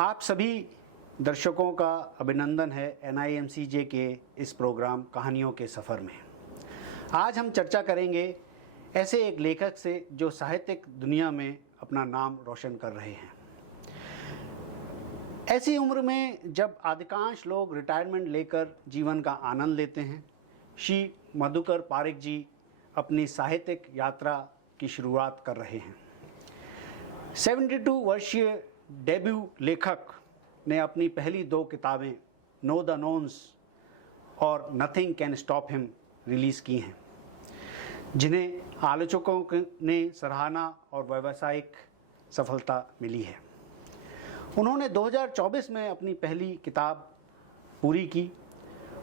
आप सभी दर्शकों का अभिनंदन है NIMCJ के इस प्रोग्राम कहानियों के सफ़र में। आज हम चर्चा करेंगे ऐसे एक लेखक से जो साहित्यिक दुनिया में अपना नाम रोशन कर रहे हैं। ऐसी उम्र में जब अधिकांश लोग रिटायरमेंट लेकर जीवन का आनंद लेते हैं, श्री मधुकर पारिक जी अपनी साहित्यिक यात्रा की शुरुआत कर रहे हैं। 72 वर्षीय डेब्यू लेखक ने अपनी पहली 2 किताबें नो द नोन्स और nothing can stop him release की हैं, जिन्हें आलोचकों ने सराहना और व्यावसायिक सफलता मिली है। उन्होंने 2024 में अपनी पहली किताब पूरी की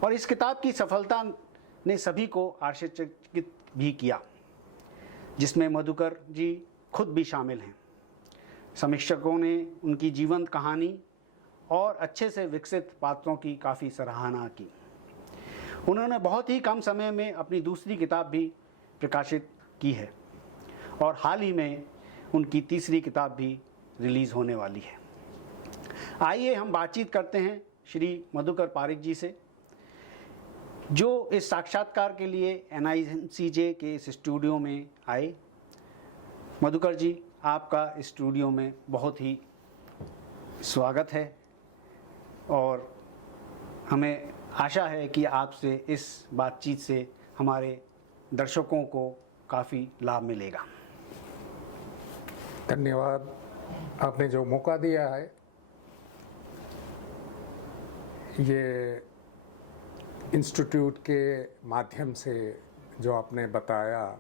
और इस किताब की सफलता ने सभी को आश्चर्यचकित भी किया, जिसमें मधुकर जी खुद भी शामिल हैं। समीक्षकों ने उनकी जीवंत कहानी और अच्छे से विकसित पात्रों की काफ़ी सराहना की। उन्होंने बहुत ही कम समय में अपनी दूसरी किताब भी प्रकाशित की है और हाल ही में उनकी तीसरी किताब भी रिलीज़ होने वाली है। आइए हम बातचीत करते हैं श्री मधुकर पारिक जी से, जो इस साक्षात्कार के लिए NIMCJ के इस स्टूडियो में आए। मधुकर जी, आपका इस स्टूडियो में बहुत ही स्वागत है और हमें आशा है कि आपसे इस बातचीत से हमारे दर्शकों को काफ़ी लाभ मिलेगा। धन्यवाद, आपने जो मौका दिया है। ये इंस्टीट्यूट के माध्यम से जो आपने बताया,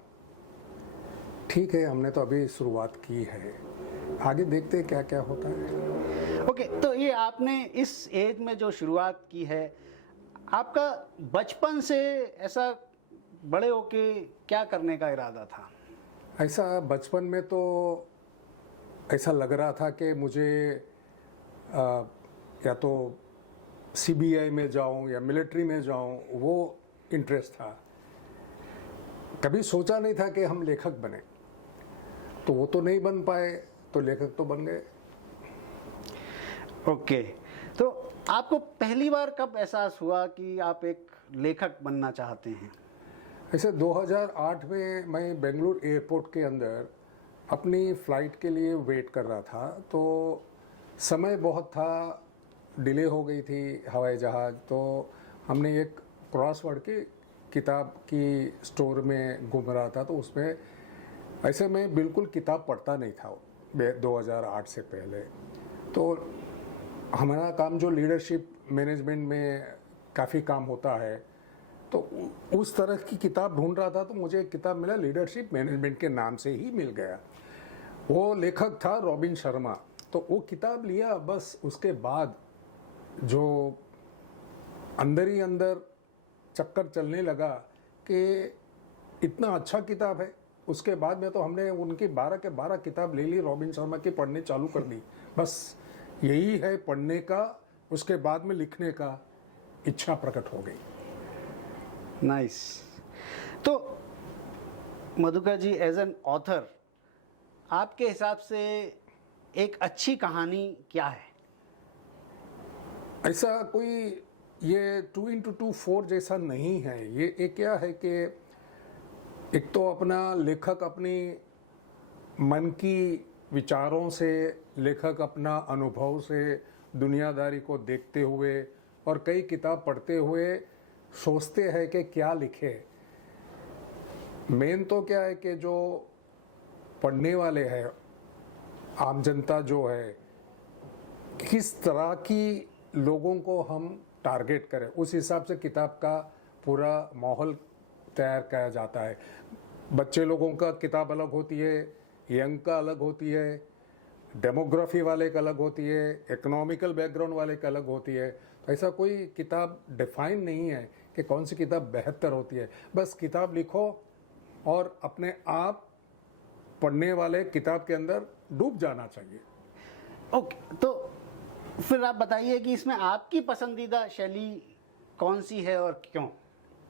ठीक है, हमने तो अभी शुरुआत की है, आगे देखते हैं क्या क्या होता है। ओके, तो ये आपने इस एज में जो शुरुआत की है, आपका बचपन से ऐसा बड़े होके क्या करने का इरादा था? ऐसा बचपन में तो ऐसा लग रहा था कि मुझे या तो CBI में जाऊं या मिलिट्री में जाऊं, वो इंटरेस्ट था। कभी सोचा नहीं था कि हम लेखक बने, तो वो तो नहीं बन पाए, तो लेखक तो बन गए। ओके, तो आपको पहली बार कब एहसास हुआ कि आप एक लेखक बनना चाहते हैं? ऐसे 2008 में मैं बेंगलुरु एयरपोर्ट के अंदर अपनी फ़्लाइट के लिए वेट कर रहा था, तो समय बहुत था, डिले हो गई थी हवाई जहाज़। तो हमने एक क्रॉसवर्ड की किताब की स्टोर में घूम रहा था, तो उसमें ऐसे मैं बिल्कुल किताब पढ़ता नहीं था 2008 से पहले। तो हमारा काम जो लीडरशिप मैनेजमेंट में काफ़ी काम होता है, तो उस तरह की किताब ढूंढ रहा था, तो मुझे एक किताब मिला, लीडरशिप मैनेजमेंट के नाम से ही मिल गया। वो लेखक था रॉबिन शर्मा। तो वो किताब लिया, बस उसके बाद जो अंदर ही अंदर चक्कर चलने लगा कि इतना अच्छा किताब है। उसके बाद में तो हमने उनकी 12 के 12 किताब ले ली, रॉबिन शर्मा की पढ़ने चालू कर दी। बस यही है पढ़ने का, उसके बाद में लिखने का इच्छा प्रकट हो गई। नाइस। तो मधुकर जी, एज एन ऑथर, आपके हिसाब से एक अच्छी कहानी क्या है? ऐसा कोई ये 2 into 2 4 जैसा नहीं है। ये एक क्या है कि एक तो अपना लेखक अपनी मन की विचारों से, लेखक अपना अनुभव से दुनियादारी को देखते हुए और कई किताब पढ़ते हुए सोचते हैं कि क्या लिखे। मेन तो क्या है कि जो पढ़ने वाले हैं, आम जनता जो है, किस तरह की लोगों को हम टारगेट करें, उस हिसाब से किताब का पूरा माहौल तैयार किया जाता है। बच्चे लोगों का किताब अलग होती है, यंग का अलग होती है, डेमोग्राफी वाले का अलग होती है, इकोनॉमिकल बैकग्राउंड वाले का अलग होती है। तो ऐसा कोई किताब डिफाइन नहीं है कि कौन सी किताब बेहतर होती है। बस किताब लिखो और अपने आप पढ़ने वाले किताब के अंदर डूब जाना चाहिए। ओके, तो फिर आप बताइए कि इसमें आपकी पसंदीदा शैली कौन सी है और क्यों?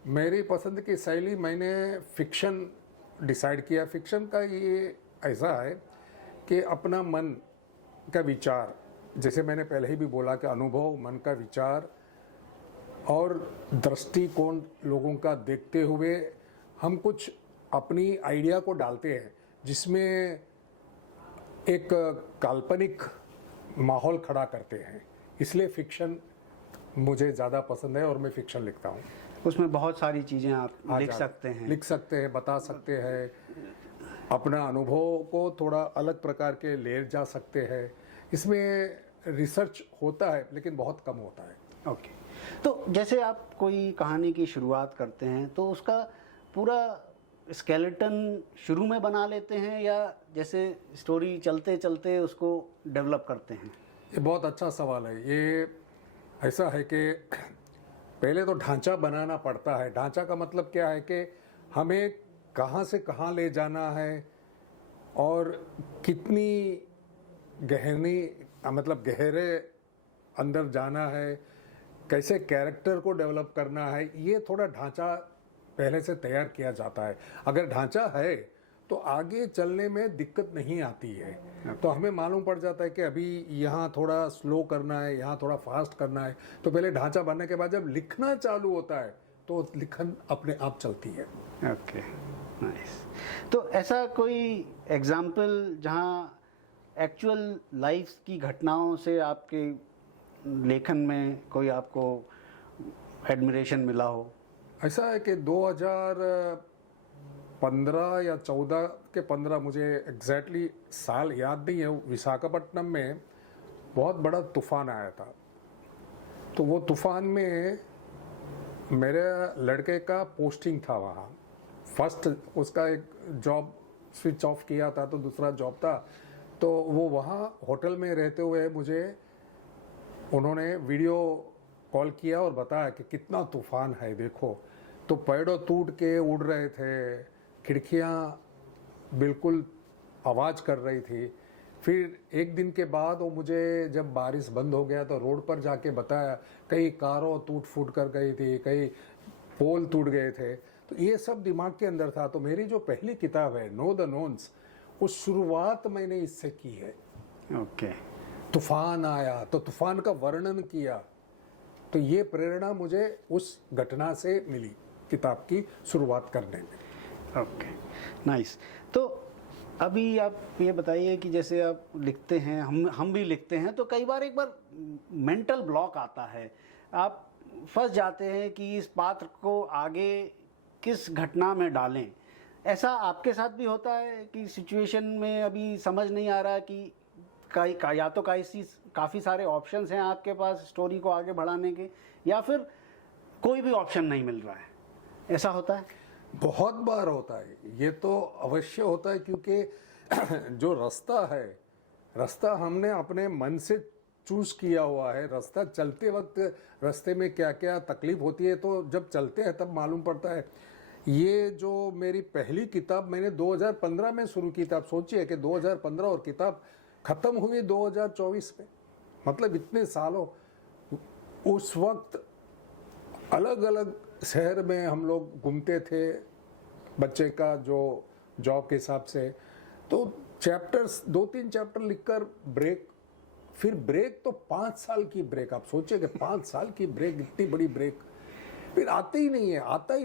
मेरी पसंद की शैली, मैंने फिक्शन डिसाइड किया। फिक्शन का ये ऐसा है कि अपना मन का विचार जैसे मैंने पहले ही भी बोला कि अनुभव, मन का विचार और दृष्टिकोण लोगों का देखते हुए हम कुछ अपनी आइडिया को डालते हैं, जिसमें एक काल्पनिक माहौल खड़ा करते हैं। इसलिए फिक्शन मुझे ज़्यादा पसंद है और मैं फिक्शन लिखता हूँ। उसमें बहुत सारी चीज़ें आप लिख सकते हैं, बता सकते हैं, अपना अनुभव को थोड़ा अलग प्रकार के ले जा सकते हैं। इसमें रिसर्च होता है लेकिन बहुत कम होता है। ओके। तो जैसे आप कोई कहानी की शुरुआत करते हैं तो उसका पूरा स्केलेटन शुरू में बना लेते हैं या जैसे स्टोरी चलते चलते उसको डेवलप करते हैं? ये बहुत अच्छा सवाल है। ये ऐसा है कि पहले तो ढांचा बनाना पड़ता है। ढांचा का मतलब क्या है कि हमें कहाँ से कहाँ ले जाना है और कितनी गहरे अंदर जाना है, कैसे कैरेक्टर को डेवलप करना है, ये थोड़ा ढांचा पहले से तैयार किया जाता है। अगर ढांचा है तो आगे चलने में दिक्कत नहीं आती है। तो हमें मालूम पड़ जाता है कि अभी यहाँ थोड़ा स्लो करना है, यहाँ थोड़ा फास्ट करना है। तो पहले ढांचा बनने के बाद जब लिखना चालू होता है तो लिखन अपने आप चलती है। Okay, nice. तो ऐसा कोई एग्जाम्पल जहाँ एक्चुअल लाइफ की घटनाओं से आपके लेखन में कोई आपको एडमिरेशन मिला हो? ऐसा है कि 2015 या 14 के 15, मुझे एग्जैक्टली साल याद नहीं है, विशाखापट्टनम में बहुत बड़ा तूफान आया था। तो वो तूफान में मेरे लड़के का पोस्टिंग था वहाँ। फर्स्ट उसका एक जॉब स्विच ऑफ किया था तो दूसरा जॉब था। तो वो वहाँ होटल में रहते हुए मुझे उन्होंने वीडियो कॉल किया और बताया कि कितना तूफान है देखो। तो पेड़ों टूट के उड़ रहे थे, खिड़कियाँ बिल्कुल आवाज़ कर रही थी। फिर एक दिन के बाद वो मुझे जब बारिश बंद हो गया तो रोड पर जाके बताया कई कारों टूट फूट कर गई थी, कई पोल टूट गए थे। तो ये सब दिमाग के अंदर था। तो मेरी जो पहली किताब है नो द नोन्स, उस शुरुआत मैंने इससे की है। ओके। तूफान आया तो तूफान का वर्णन किया। तो ये प्रेरणा मुझे उस घटना से मिली किताब की शुरुआत करने में। Okay, nice. तो अभी आप ये बताइए कि जैसे आप लिखते हैं, हम भी लिखते हैं, तो कई बार एक बार मेंटल ब्लॉक आता है, आप फंस जाते हैं कि इस पात्र को आगे किस घटना में डालें। ऐसा आपके साथ भी होता है कि सिचुएशन में अभी समझ नहीं आ रहा कि या तो काफ़ी सारे ऑप्शंस हैं आपके पास स्टोरी को आगे बढ़ाने के, या फिर कोई भी ऑप्शन नहीं मिल रहा है? ऐसा होता है? बहुत बार होता है। ये तो अवश्य होता है क्योंकि जो रास्ता हमने अपने मन से चूज किया हुआ है। रास्ता चलते वक्त रास्ते में क्या क्या तकलीफ होती है तो जब चलते हैं तब मालूम पड़ता है। ये जो मेरी पहली किताब मैंने 2015 में शुरू की थी। आप सोचिए कि 2015 और किताब ख़त्म हुई 2024 में, मतलब इतने सालों। उस वक्त अलग अलग शहर में हम लोग घूमते थे, बच्चे का जो जॉब के हिसाब से। तो चैप्टर्स 2-3 चैप्टर लिखकर ब्रेक, फिर ब्रेक तो 5 साल की ब्रेक। आप सोचिए कि 5 साल की ब्रेक, इतनी बड़ी ब्रेक। फिर आता ही नहीं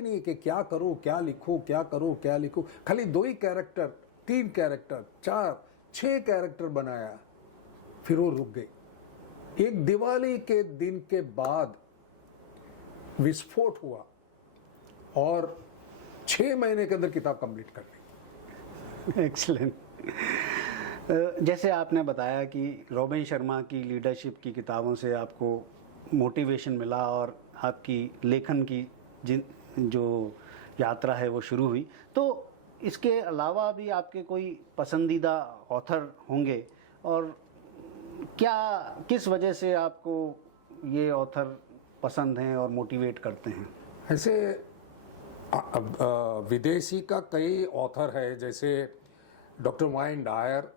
है कि क्या करूं, क्या लिखूं, क्या करूं, क्या लिखूं। खाली 2 ही कैरेक्टर, 3 कैरेक्टर, 4, 6 कैरेक्टर बनाया, फिर वो रुक गई। एक दिवाली के दिन के बाद विस्फोट हुआ और 6 महीने के अंदर किताब कंप्लीट कर दी। एक्सीलेंट। जैसे आपने बताया कि रॉबिन शर्मा की लीडरशिप की किताबों से आपको मोटिवेशन मिला और आपकी लेखन की जो यात्रा है वो शुरू हुई, तो इसके अलावा भी आपके कोई पसंदीदा ऑथर होंगे, और किस वजह से आपको ये ऑथर पसंद हैं और मोटिवेट करते हैं? ऐसे विदेशी का कई ऑथर है, जैसे डॉक्टर वाइन डायर,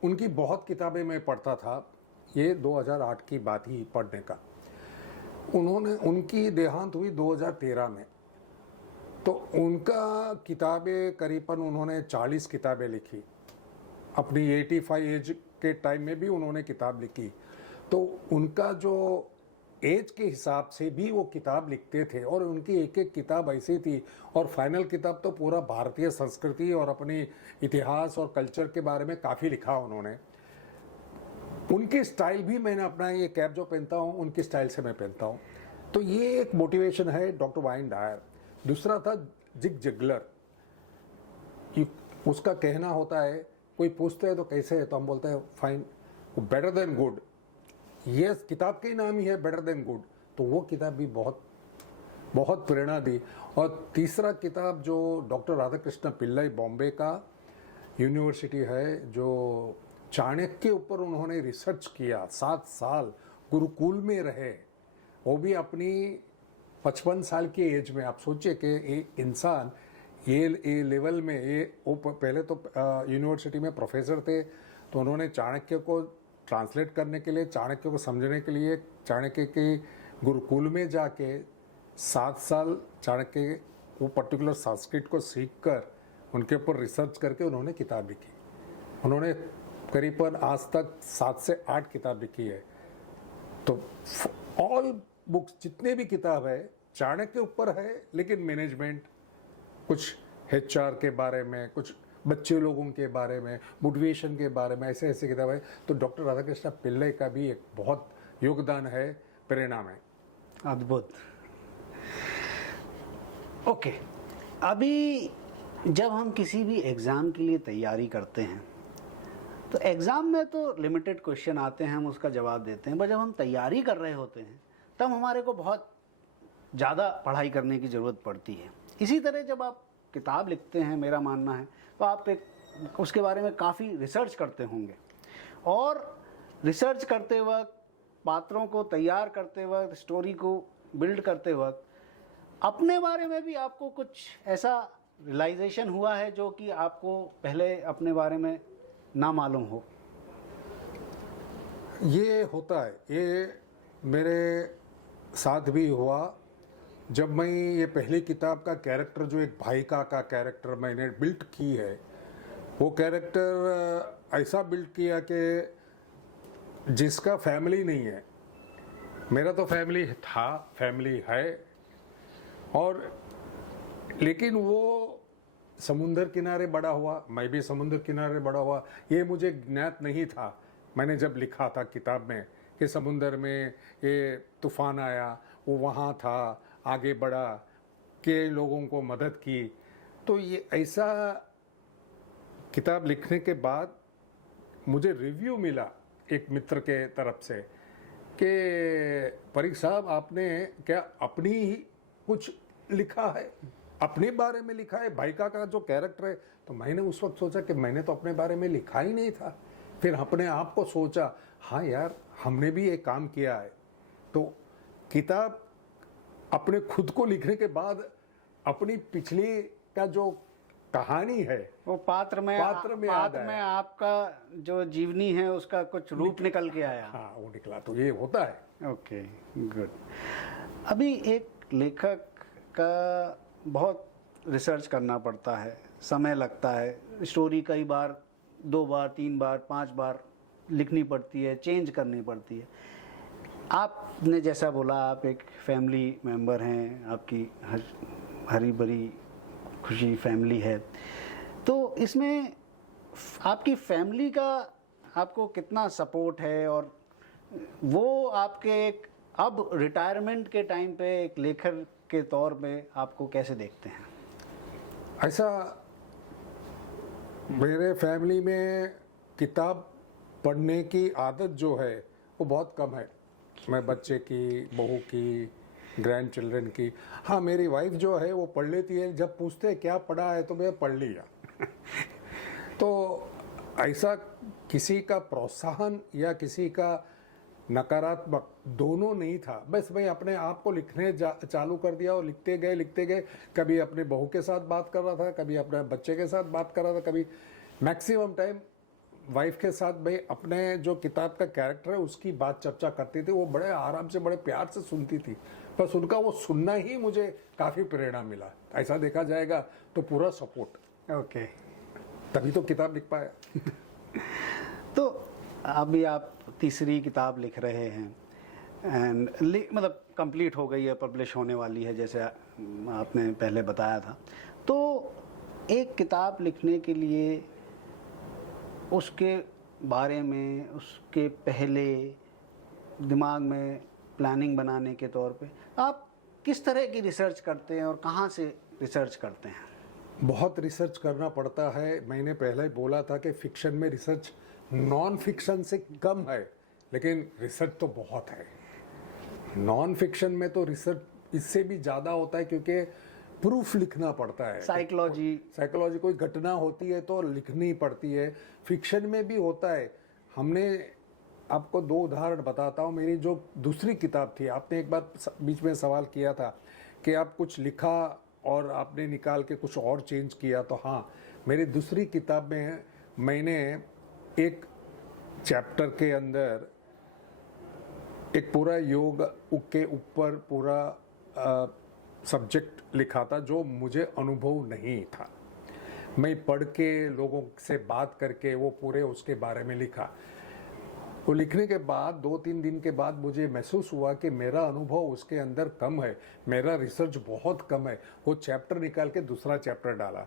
उनकी बहुत किताबें मैं पढ़ता था। ये 2008 की बात ही पढ़ने का। उनकी देहांत हुई 2013 में। तो उनका किताबें करीबन उन्होंने 40 किताबें लिखी। अपनी 85 एज के टाइम में भी उन्होंने किताब लिखी। तो उनका जो एज के हिसाब से भी वो किताब लिखते थे और उनकी एक एक किताब ऐसी थी और फाइनल किताब तो पूरा भारतीय संस्कृति और अपनी इतिहास और कल्चर के बारे में काफ़ी लिखा उन्होंने। उनकी स्टाइल भी मैंने अपना, ये कैप जो पहनता हूँ उनकी स्टाइल से मैं पहनता हूँ। तो ये एक मोटिवेशन है डॉक्टर वाइन डायर। दूसरा था जिग जिगलर। उसका कहना होता है, कोई पूछते हैं तो कैसे है, तो हम बोलते हैं फाइन, बेटर देन गुड। ये किताब का ही नाम ही है बेटर देन गुड। तो वो किताब भी बहुत बहुत प्रेरणा दी। और तीसरा किताब जो डॉक्टर राधाकृष्ण पिल्लई, बॉम्बे का यूनिवर्सिटी है, जो चाणक्य के ऊपर उन्होंने रिसर्च किया, 7 साल गुरुकुल में रहे, वो भी अपनी 55 साल की एज में। आप सोचिए कि एक इंसान ये लेवल में, ये वो पहले तो यूनिवर्सिटी में प्रोफेसर थे, तो उन्होंने चाणक्य को ट्रांसलेट करने के लिए, चाणक्य को समझने के लिए चाणक्य के गुरुकुल में जाके 7 साल चाणक्य वो पर्टिकुलर संस्कृत को सीख कर उनके ऊपर रिसर्च करके उन्होंने किताब लिखी। उन्होंने करीबन आज तक 7 से 8 किताब लिखी है। तो ऑल बुक्स जितने भी किताब है चाणक्य के ऊपर है, लेकिन मैनेजमेंट, कुछ HR के बारे में, कुछ बच्चे लोगों के बारे में, मोटिवेशन के बारे में, ऐसे ऐसे किताब है। तो डॉक्टर राधाकृष्ण पिल्लई का भी एक बहुत योगदान है प्रेरणा में। अद्भुत। ओके, अभी जब हम किसी भी एग्ज़ाम के लिए तैयारी करते हैं तो एग्ज़ाम में तो लिमिटेड क्वेश्चन आते हैं, हम उसका जवाब देते हैं, पर जब हम तैयारी कर रहे होते हैं तब हमारे को बहुत ज़्यादा पढ़ाई करने की ज़रूरत पड़ती है। इसी तरह जब आप किताब लिखते हैं, मेरा मानना है, तो आप एक उसके बारे में काफ़ी रिसर्च करते होंगे, और रिसर्च करते वक्त, पात्रों को तैयार करते वक्त, स्टोरी को बिल्ड करते वक्त अपने बारे में भी आपको कुछ ऐसा रियलाइजेशन हुआ है जो कि आपको पहले अपने बारे में ना मालूम हो? ये होता है, ये मेरे साथ भी हुआ। जब मैं ये पहली किताब का कैरेक्टर, जो एक भाई का कैरेक्टर मैंने बिल्ड की है, वो कैरेक्टर ऐसा बिल्ड किया कि जिसका फैमिली नहीं है। मेरा तो फैमिली था, फैमिली है, और लेकिन वो समुंदर किनारे बड़ा हुआ, मैं भी समुंदर किनारे बड़ा हुआ। ये मुझे ज्ञात नहीं था मैंने जब लिखा था किताब में कि समुंदर में ये तूफान आया, वो वहाँ था, आगे बढ़ा, के लोगों को मदद की। तो ये ऐसा किताब लिखने के बाद मुझे रिव्यू मिला एक मित्र के तरफ से कि परीख साहब, आपने क्या अपनी ही कुछ लिखा है, अपने बारे में लिखा है, भाई का जो कैरेक्टर है। तो मैंने उस वक्त सोचा कि मैंने तो अपने बारे में लिखा ही नहीं था। फिर अपने आप को सोचा, हाँ यार, हमने भी एक काम किया है। तो किताब अपने खुद को लिखने के बाद अपनी पिछली का जो कहानी है, वो पात्र में आपका जो जीवनी है उसका कुछ रूप निकल के आया। हाँ, वो निकला। तो ये होता है। Okay, good. अभी एक लेखक का बहुत रिसर्च करना पड़ता है, समय लगता है, स्टोरी कई बार 2 बार 3 बार 5 बार लिखनी पड़ती है, चेंज करनी पड़ती है। आपने जैसा बोला, आप एक फैमिली मेंबर हैं, आपकी हरी भरी खुशी फैमिली है, तो इसमें आपकी फैमिली का आपको कितना सपोर्ट है, और वो आपके एक अब रिटायरमेंट के टाइम पे एक लेखक के तौर पे आपको कैसे देखते हैं? ऐसा मेरे फैमिली में किताब पढ़ने की आदत जो है वो बहुत कम है। मैं बच्चे की, बहू की, ग्रैंड चिल्ड्रन की, हाँ मेरी वाइफ जो है वो पढ़ लेती है। जब पूछते हैं क्या पढ़ा है तो मैं पढ़ लिया। तो ऐसा किसी का प्रोत्साहन या किसी का नकारात्मक दोनों नहीं था। बस मैं अपने आप को लिखने चालू कर दिया और लिखते गए। कभी अपने बहू के साथ बात कर रहा था, कभी अपने बच्चे के साथ बात कर रहा था, कभी मैक्सिमम टाइम वाइफ के साथ भाई अपने जो किताब का कैरेक्टर है उसकी बात चर्चा करती थी। वो बड़े आराम से, बड़े प्यार से सुनती थी। बस उनका वो सुनना ही मुझे काफ़ी प्रेरणा मिला। ऐसा देखा जाएगा तो पूरा सपोर्ट। ओके, तभी तो किताब लिख पाया। तो अभी आप तीसरी किताब लिख रहे हैं एंड मतलब कंप्लीट हो गई है, पब्लिश होने वाली है जैसे आपने पहले बताया था। तो एक किताब लिखने के लिए उसके बारे में, उसके पहले दिमाग में प्लानिंग बनाने के तौर पे आप किस तरह की रिसर्च करते हैं और कहाँ से रिसर्च करते हैं? बहुत रिसर्च करना पड़ता है। मैंने पहले ही बोला था कि फिक्शन में रिसर्च नॉन फिक्शन से कम है, लेकिन रिसर्च तो बहुत है। नॉन फिक्शन में तो रिसर्च इससे भी ज़्यादा होता है, क्योंकि प्रूफ लिखना पड़ता है। साइकोलॉजी कोई घटना होती है तो लिखनी पड़ती है। फिक्शन में भी होता है। हमने आपको 2 उदाहरण बताता हूँ। मेरी जो दूसरी किताब थी, आपने एक बार बीच में सवाल किया था कि आप कुछ लिखा और आपने निकाल के कुछ और चेंज किया, तो हाँ, मेरी दूसरी किताब में मैंने एक चैप्टर के अंदर एक पूरा योग के ऊपर पूरा सब्जेक्ट लिखा था जो मुझे अनुभव नहीं था। मैं पढ़ के लोगों से बात करके वो पूरे उसके बारे में लिखा। वो लिखने के बाद 2-3 दिन के बाद मुझे महसूस हुआ कि मेरा अनुभव उसके अंदर कम है, मेरा रिसर्च बहुत कम है। वो चैप्टर निकाल के दूसरा चैप्टर डाला,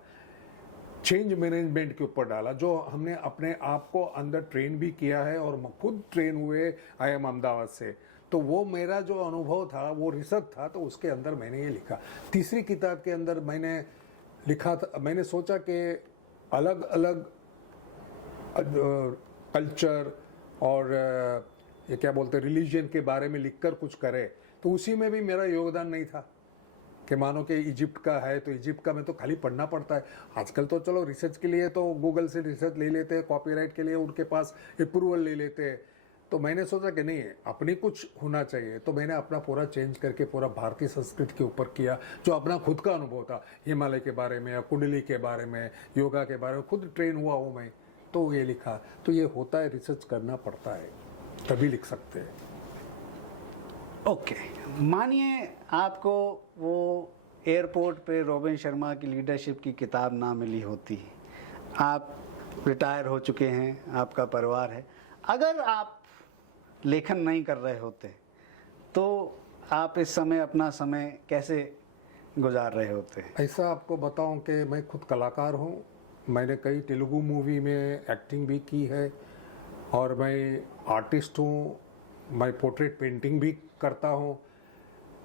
चेंज मैनेजमेंट के ऊपर डाला, जो हमने अपने आप को अंदर ट्रेन भी किया है और खुद ट्रेन हुए IIM अहमदाबाद से। तो वो मेरा जो अनुभव था वो रिसर्च था, तो उसके अंदर मैंने ये लिखा। तीसरी किताब के अंदर मैंने लिखा था, मैंने सोचा कि अलग अलग कल्चर और ये क्या बोलते हैं रिलीजन के बारे में लिखकर कुछ करे, तो उसी में भी मेरा योगदान नहीं था। कि मानो कि इजिप्ट का है तो इजिप्ट का मैं तो खाली पढ़ना पड़ता है। आजकल तो चलो रिसर्च के लिए तो गूगल से रिसर्च ले लेते हैं, कॉपीराइट के लिए उनके पास अप्रूवल ले लेते हैं। तो मैंने सोचा कि नहीं, अपनी कुछ होना चाहिए। तो मैंने अपना पूरा चेंज करके पूरा भारतीय संस्कृति के ऊपर किया, जो अपना खुद का अनुभव था, हिमालय के बारे में या कुंडली के बारे में, योगा के बारे में, खुद ट्रेन हुआ हूँ मैं, तो ये लिखा। तो ये होता है, रिसर्च करना पड़ता है, तभी लिख सकते हैं। ओके, मानिए आपको वो एयरपोर्ट पे रॉबिन शर्मा की लीडरशिप की किताब ना मिली होती, आप रिटायर हो चुके हैं, आपका परिवार है, अगर आप लेखन नहीं कर रहे होते तो आप इस समय अपना समय कैसे गुजार रहे होते? ऐसा आपको बताऊं कि मैं खुद कलाकार हूं। मैंने कई तेलुगु मूवी में एक्टिंग भी की है और मैं आर्टिस्ट हूं, मैं पोर्ट्रेट पेंटिंग भी करता हूं।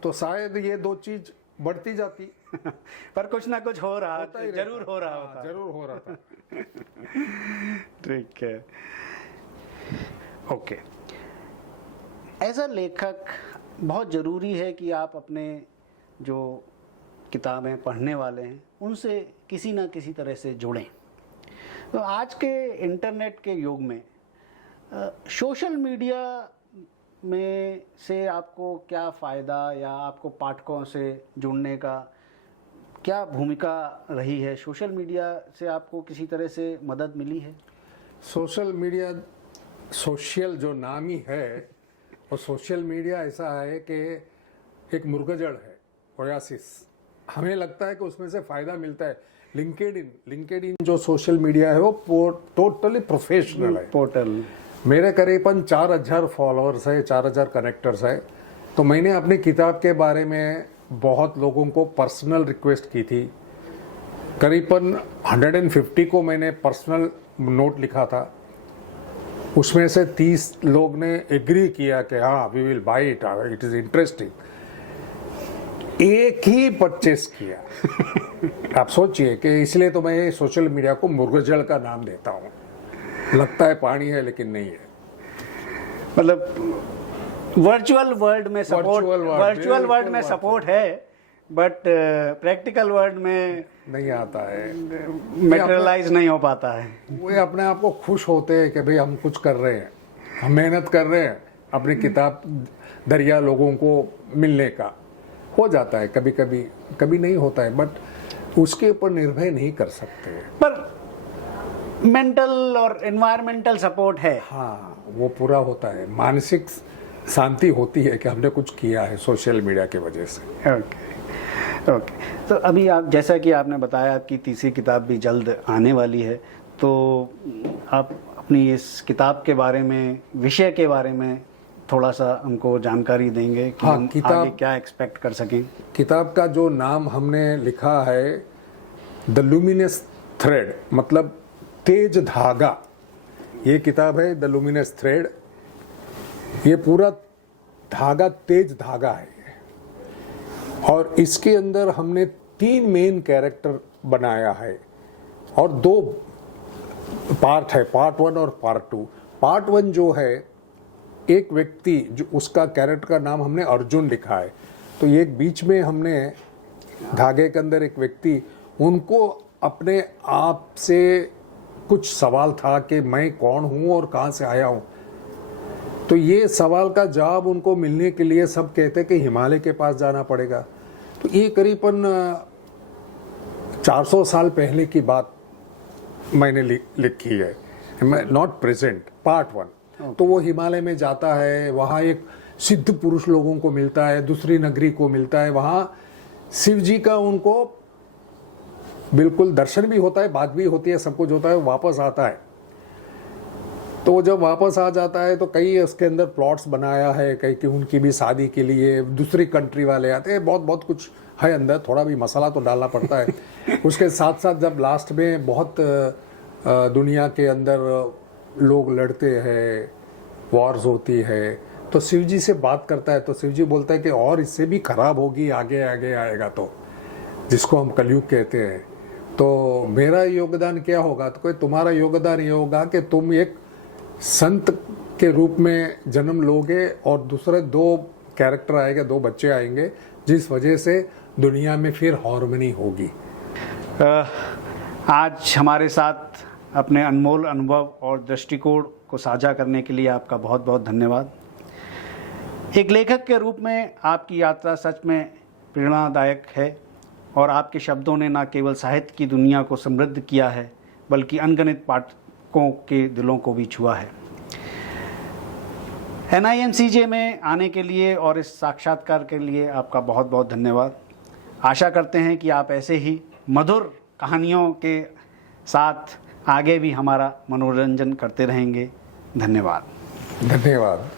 तो शायद ये 2 चीज बढ़ती जाती पर कुछ ना कुछ हो रहा था, जरूर हो रहा होता। जरूर हो रहा था। ठीक है, ओके। एज अ लेखक बहुत ज़रूरी है कि आप अपने जो किताबें पढ़ने वाले हैं उनसे किसी ना किसी तरह से जुड़ें। तो आज के इंटरनेट के युग में सोशल मीडिया में से आपको क्या फ़ायदा या आपको पाठकों से जुड़ने का क्या भूमिका रही है? सोशल मीडिया से आपको किसी तरह से मदद मिली है? सोशल मीडिया, सोशल जो नाम ही है, और सोशल मीडिया ऐसा है कि एक मुर्गजड़ है, ओयासिस। हमें लगता है कि उसमें से फ़ायदा मिलता है। लिंक्डइन जो सोशल मीडिया है वो टोटली प्रोफेशनल है पोर्टल। मेरे करीबन 4000 फॉलोअर्स है, 4000 कनेक्टर्स है। तो मैंने अपनी किताब के बारे में बहुत लोगों को पर्सनल रिक्वेस्ट की थी। करीबन 150 को मैंने पर्सनल नोट लिखा था। उसमें से 30 लोग ने एग्री किया कि हाँ, we will buy it, it is interesting. एक ही परचेस किया। आप सोचिए कि इसलिए तो मैं सोशल मीडिया को मुर्गजड़ का नाम देता हूँ। लगता है पानी है लेकिन नहीं है। मतलब वर्चुअल वर्ल्ड में सपोर्ट है, बट प्रैक्टिकल वर्ल्ड में नहीं आता है, मैटेरियलाइज नहीं हो पाता है। वो अपने आप को खुश होते हैं कि भाई हम कुछ कर रहे हैं, हम मेहनत कर रहे हैं, अपनी किताब दरिया लोगों को मिलने का हो जाता है। कभी कभी कभी नहीं होता है, बट उसके ऊपर निर्भर नहीं कर सकते। पर मेंटल और एनवायरमेंटल सपोर्ट है। हाँ, वो पूरा होता है। मानसिक शांति होती है कि हमने कुछ किया है सोशल मीडिया की वजह से। ओके, तो अभी आप, जैसा कि आपने बताया, आपकी तीसरी किताब भी जल्द आने वाली है, तो आप अपनी इस किताब के बारे में, विषय के बारे में थोड़ा सा हमको जानकारी देंगे कि हाँ, हम आगे क्या एक्सपेक्ट कर सकें? किताब का जो नाम हमने लिखा है द लुमिनस थ्रेड, मतलब तेज धागा। ये किताब है द लुमिनस थ्रेड। ये पूरा धागा तेज धागा है और इसके अंदर हमने 3 मेन कैरेक्टर बनाया है और 2 पार्ट है, पार्ट 1 और पार्ट 2। पार्ट 1 जो है, एक व्यक्ति जो उसका कैरेक्टर का नाम हमने अर्जुन लिखा है। तो ये एक बीच में हमने धागे के अंदर एक व्यक्ति, उनको अपने आप से कुछ सवाल था कि मैं कौन हूँ और कहाँ से आया हूँ। तो ये सवाल का जवाब उनको मिलने के लिए सब कहते कि हिमालय के पास जाना पड़ेगा। तो ये करीबन 400 साल पहले की बात मैंने लिखी है, नॉट प्रेजेंट, पार्ट 1। तो वो हिमालय में जाता है, वहाँ एक सिद्ध पुरुष लोगों को मिलता है, दूसरी नगरी को मिलता है, वहाँ शिव जी का उनको बिल्कुल दर्शन भी होता है, बात भी होती है, सब कुछ होता है। वापस आता है, तो जब वापस आ जाता है तो कई उसके अंदर प्लॉट्स बनाया है, कई कि उनकी भी शादी के लिए दूसरी कंट्री वाले आते हैं, बहुत बहुत कुछ है अंदर, थोड़ा भी मसाला तो डालना पड़ता है। उसके साथ साथ जब लास्ट में बहुत दुनिया के अंदर लोग लड़ते हैं, वॉर्स होती है, तो शिव जी से बात करता है। तो शिव जी बोलता है कि और इससे भी खराब होगी, आगे आगे आएगा, तो जिसको हम कलयुग कहते हैं। तो मेरा योगदान क्या होगा? तो कोई तुम्हारा योगदान ये होगा कि तुम एक संत के रूप में जन्म लोगे और दूसरे 2 कैरेक्टर आएंगे, 2 बच्चे आएंगे, जिस वजह से दुनिया में फिर हार्मनी होगी। आज हमारे साथ अपने अनमोल अनुभव और दृष्टिकोण को साझा करने के लिए आपका बहुत बहुत धन्यवाद। एक लेखक के रूप में आपकी यात्रा सच में प्रेरणादायक है और आपके शब्दों ने न केवल साहित्य की दुनिया को समृद्ध किया है, बल्कि अनगिनत पाठकों के दिलों को भी छुआ है। NIMCJ में आने के लिए और इस साक्षात्कार के लिए आपका बहुत बहुत धन्यवाद। आशा करते हैं कि आप ऐसे ही मधुर कहानियों के साथ आगे भी हमारा मनोरंजन करते रहेंगे। धन्यवाद। धन्यवाद।